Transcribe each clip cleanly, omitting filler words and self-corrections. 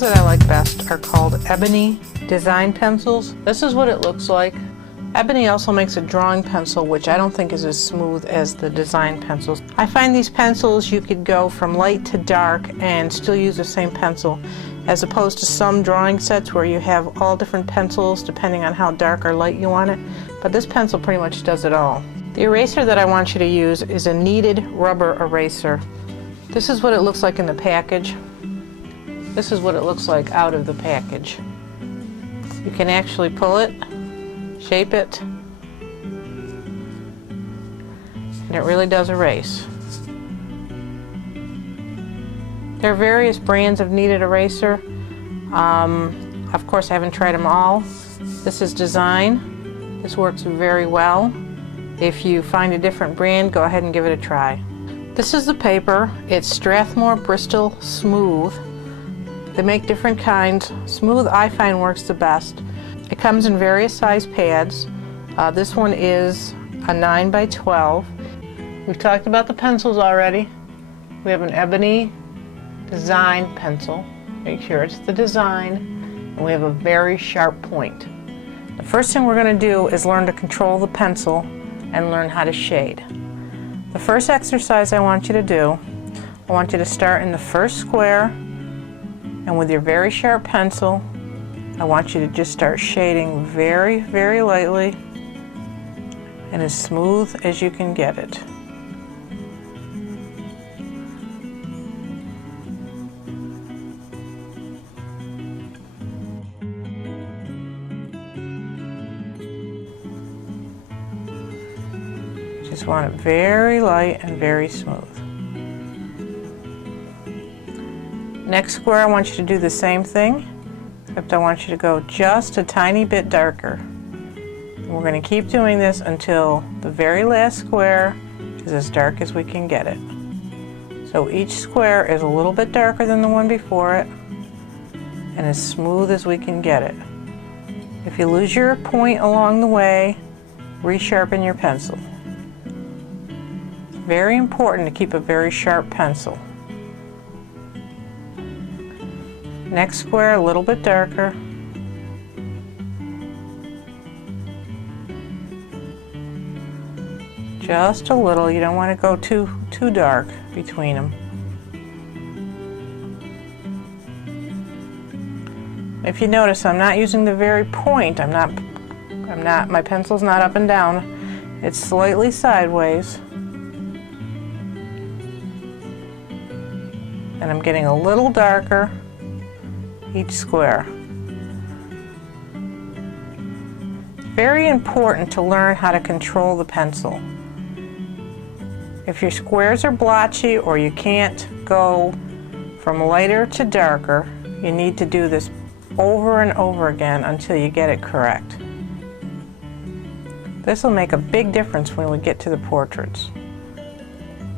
pencils that I like best are called Ebony Design pencils. This is what it looks like. Ebony also makes a drawing pencil, which I don't think is as smooth as the design pencils. I find these pencils you could go from light to dark and still use the same pencil, as opposed to some drawing sets where you have all different pencils depending on how dark or light you want it. But this pencil pretty much does it all. The eraser that I want you to use is a kneaded rubber eraser. This is what it looks like in the package. This is what it looks like out of the package. You can actually pull it, shape it, and it really does erase. There are various brands of kneaded eraser. Of course, I haven't tried them all. This is Design. This works very well. If you find a different brand, go ahead and give it a try. This is the paper. It's Strathmore Bristol Smooth. They make different kinds. Smooth, I find, works the best. It comes in various size pads. This one is a 9 by 12. We've talked about the pencils already. We have an Ebony Design pencil. Make sure it's the design. And we have a very sharp point. The first thing we're going to do is learn to control the pencil and learn how to shade. The first exercise I want you to do, I want you to start in the first square, and with your very sharp pencil, I want you to just start shading very, very lightly and as smooth as you can get it. Just want it very light and very smooth. Next square, I want you to do the same thing, except I want you to go just a tiny bit darker. And we're going to keep doing this until the very last square is as dark as we can get it. So each square is a little bit darker than the one before it and as smooth as we can get it. If you lose your point along the way, resharpen your pencil. It's very important to keep a very sharp pencil. Next square, a little bit darker. Just a little. You don't want to go too dark between them. If you notice, I'm not using the very point. My pencil's not up and down. It's slightly sideways. And I'm getting a little darker each square. It's very important to learn how to control the pencil. If your squares are blotchy or you can't go from lighter to darker, you need to do this over and over again until you get it correct. This will make a big difference when we get to the portraits.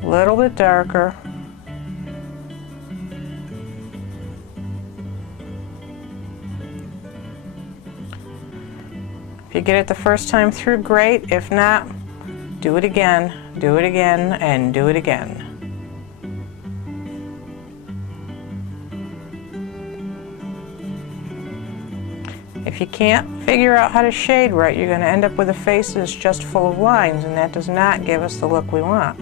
A little bit darker. If you get it the first time through, great. If not, do it again, and do it again. If you can't figure out how to shade right, you're going to end up with a face that's just full of lines, and that does not give us the look we want.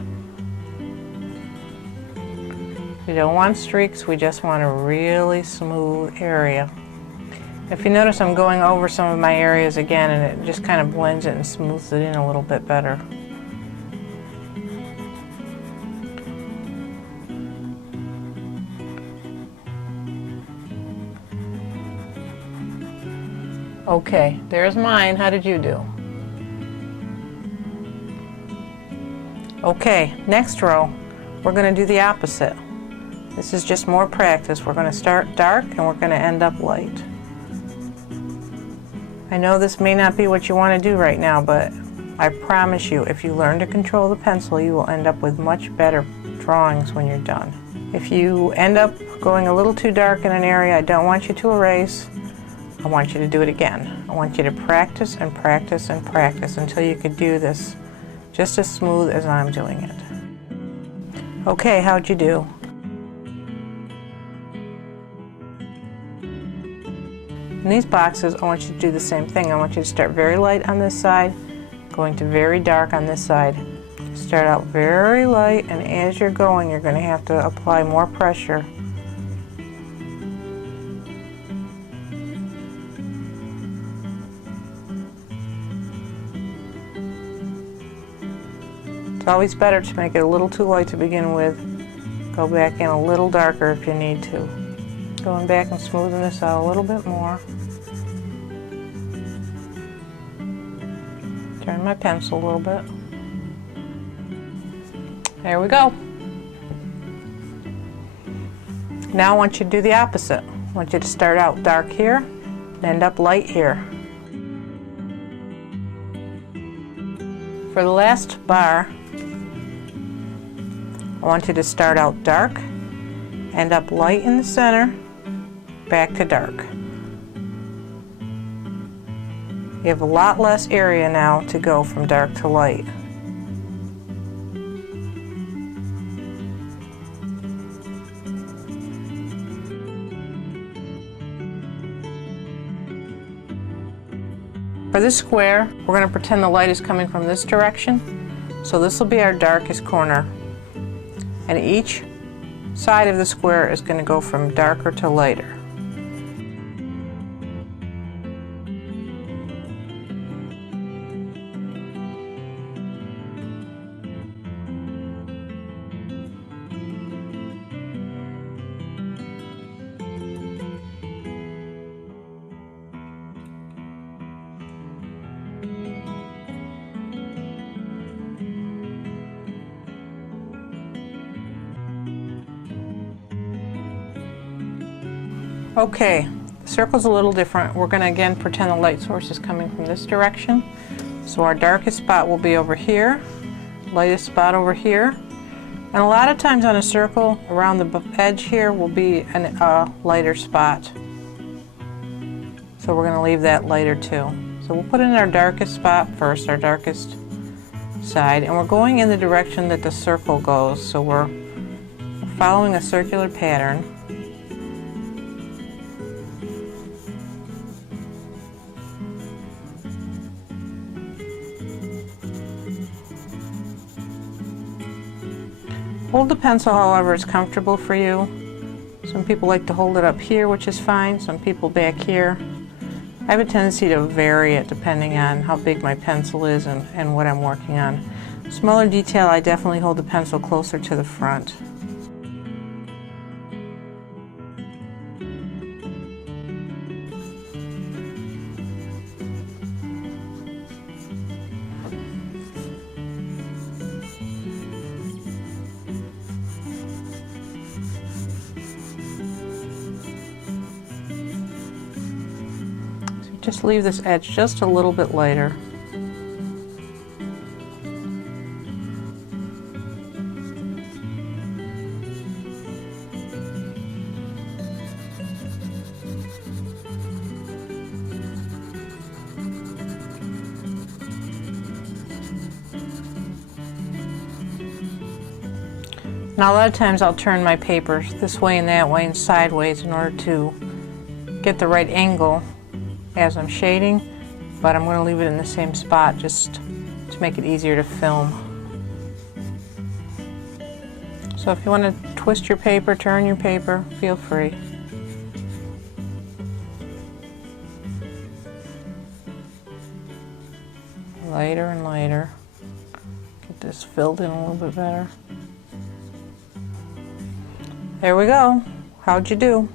We don't want streaks, we just want a really smooth area. If you notice, I'm going over some of my areas again, and it just kind of blends it and smooths it in a little bit better. Okay, there's mine. How did you do? Okay, next row, we're going to do the opposite. This is just more practice. We're going to start dark and we're going to end up light. I know this may not be what you want to do right now, but I promise you, if you learn to control the pencil, you will end up with much better drawings when you're done. If you end up going a little too dark in an area, I don't want you to erase. I want you to do it again. I want you to practice and practice and practice until you could do this just as smooth as I'm doing it. Okay, how'd you do? In these boxes, I want you to do the same thing. I want you to start very light on this side, going to very dark on this side. Start out very light, and as you're going, you're going to have to apply more pressure. It's always better to make it a little too light to begin with. Go back in a little darker if you need to. Going back and smoothing this out a little bit more. Turn my pencil a little bit. There we go. Now I want you to do the opposite. I want you to start out dark here and end up light here. For the last bar, I want you to start out dark, end up light in the center, back to dark. You have a lot less area now to go from dark to light. For this square, we're going to pretend the light is coming from this direction. So this will be our darkest corner. And each side of the square is going to go from darker to lighter. Okay, the circle's a little different. We're going to again pretend the light source is coming from this direction. So our darkest spot will be over here, lightest spot over here. And a lot of times on a circle, around the edge here will be a lighter spot. So we're going to leave that lighter too. So we'll put in our darkest spot first, our darkest side, and we're going in the direction that the circle goes. So we're following a circular pattern. Hold the pencil however it's comfortable for you. Some people like to hold it up here, which is fine. Some people back here. I have a tendency to vary it depending on how big my pencil is and what I'm working on. Smaller detail, I definitely hold the pencil closer to the front. Just leave this edge just a little bit lighter. Now a lot of times I'll turn my paper this way and that way and sideways in order to get the right angle as I'm shading, but I'm going to leave it in the same spot just to make it easier to film. So if you want to twist your paper, turn your paper, feel free. Lighter and lighter. Get this filled in a little bit better. There we go. How'd you do?